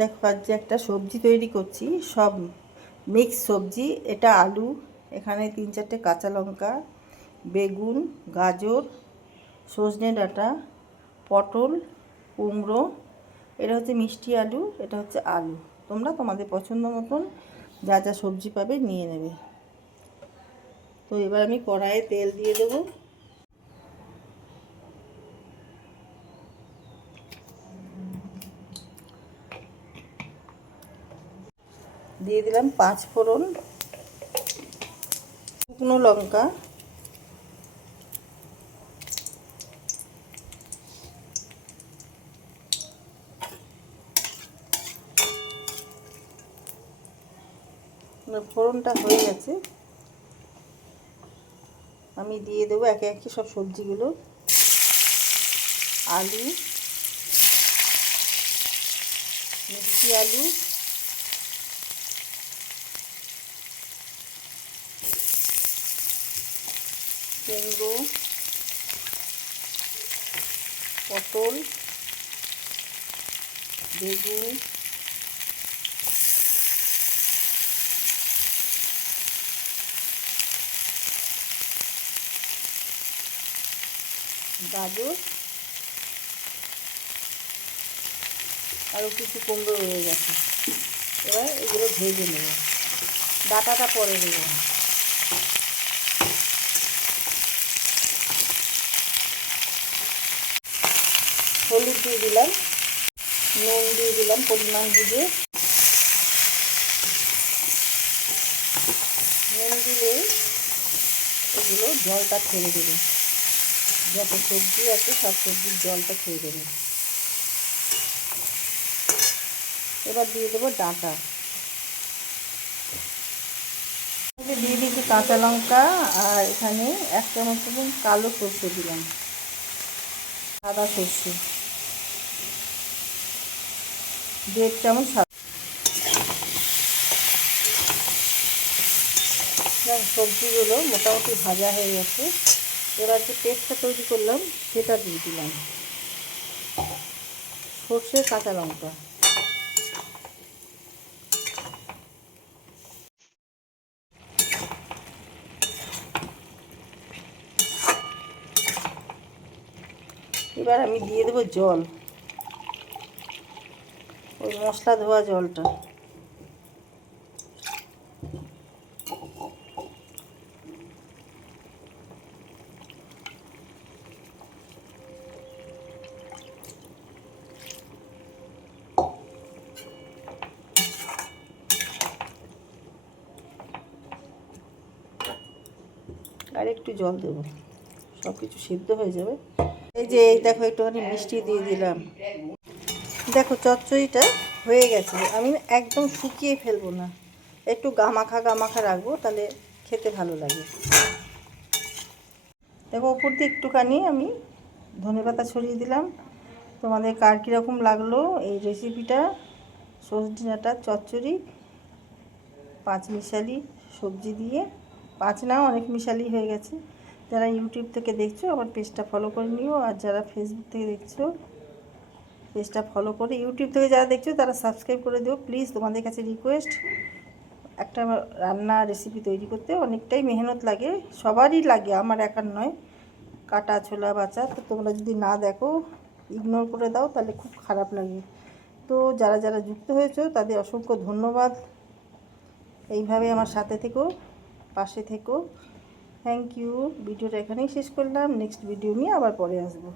দেখো আজ যে একটা সবজি তৈরি করছি, সব মিক্স সবজি। এটা আলু, এখানে 3-4টে কাঁচা লঙ্কা, বেগুন, গাজর, সজনে ডাঁটা, পটল, কুমড়ো। এটা হচ্ছে মিষ্টি আলু, এটা হচ্ছে আলু। তোমরা তোমাদের পছন্দ মতন যা যা সবজি পাবে নিয়ে নেবে। তো এবার আমি কড়াইয়ে তেল দিয়ে দেবো। দিয়ে দিলাম 5 ফোড়ন, শুকনো লঙ্কা, ফোড়নটা হয়ে গেছে। আমি দিয়ে দেবো একে একে সব সবজিগুলো। আলু, মিষ্টি আলু, কুমড়ো, পটল, বেগুন, গাজর, আরও কিছু কুমড়ো রয়ে গেছে। এবার এগুলো ভেজে নেব, ডাঁটাটা পরে দেবো। হলুদ দিয়ে দিলাম, নুন দিয়ে দিলাম পরিমাণ বুঝে। নুন দিলে এগুলো জলটা ছেড়ে দেবে, যত সবজি আছে সব সবজির জলটা ছেড়ে দেবে। এবার দিয়ে দেবো ডাঁটা। দিয়ে দিয়েছি কাঁচা লঙ্কা, আর এখানে 1 চামচ মতন কালো সর্ষে দিলাম, সাদা সর্ষে 1.5 চামচ। সবজিগুলো মোটামুটি ভাজা হয়ে গেছে। এবার যে পেস্টটা তৈরি করলাম সেটা দিয়ে দিলাম, সর্ষে, কাঁচা লঙ্কা। এবার আমি দিয়ে দেবো জল, ওই মশলা ধোয়া জলটা। আর একটু জল দেবো, সব কিছু সিদ্ধ হয়ে যাবে। এই দেখো একটুখানি মিষ্টি দিয়ে দিলাম। দেখো চচ্চড়িটা হয়ে গেছে। আমি একদম শুকিয়ে ফেলবো না, একটু গামাখা গামাখা রাখবো, তাহলে খেতে ভালো লাগে। দেখো ওপর দিয়ে একটুখানি আমি ধনেপাতা ছড়িয়ে দিলাম। তোমাদের কার কীরকম লাগলো এই রেসিপিটা? সজনে ডাঁটার চচ্চড়ি 5 মিশালি সবজি দিয়ে, 5 না অনেক মিশালি হয়ে গেছে। যারা ইউটিউব থেকে দেখছো আমার পেজটা ফলো করে নিও, আর যারা ফেসবুক থেকে দেখছো পেজটা ফলো করে, ইউটিউব থেকে যারা দেখছো তারা সাবস্ক্রাইব করে দিও প্লিজ। তোমাদের কাছে রিকোয়েস্ট। একটা রান্না রেসিপি তৈরি করতে অনেকটাই মেহনত লাগে, সবারই লাগে, আমার একার নয়। কাটা ছোলা বাছা, তো তোমরা যদি না দেখো, ইগনোর করে দাও, তাহলে খুব খারাপ লাগে। তো যারা যারা যুক্ত হয়েছো তাদের অসংখ্য ধন্যবাদ। এইভাবে আমার সাথে থেকো, পাশে থেকো। Thank you. ভিডিওটা এখানেই শেষ করলাম, নেক্সট ভিডিও নিয়ে আবার পরে আসবো।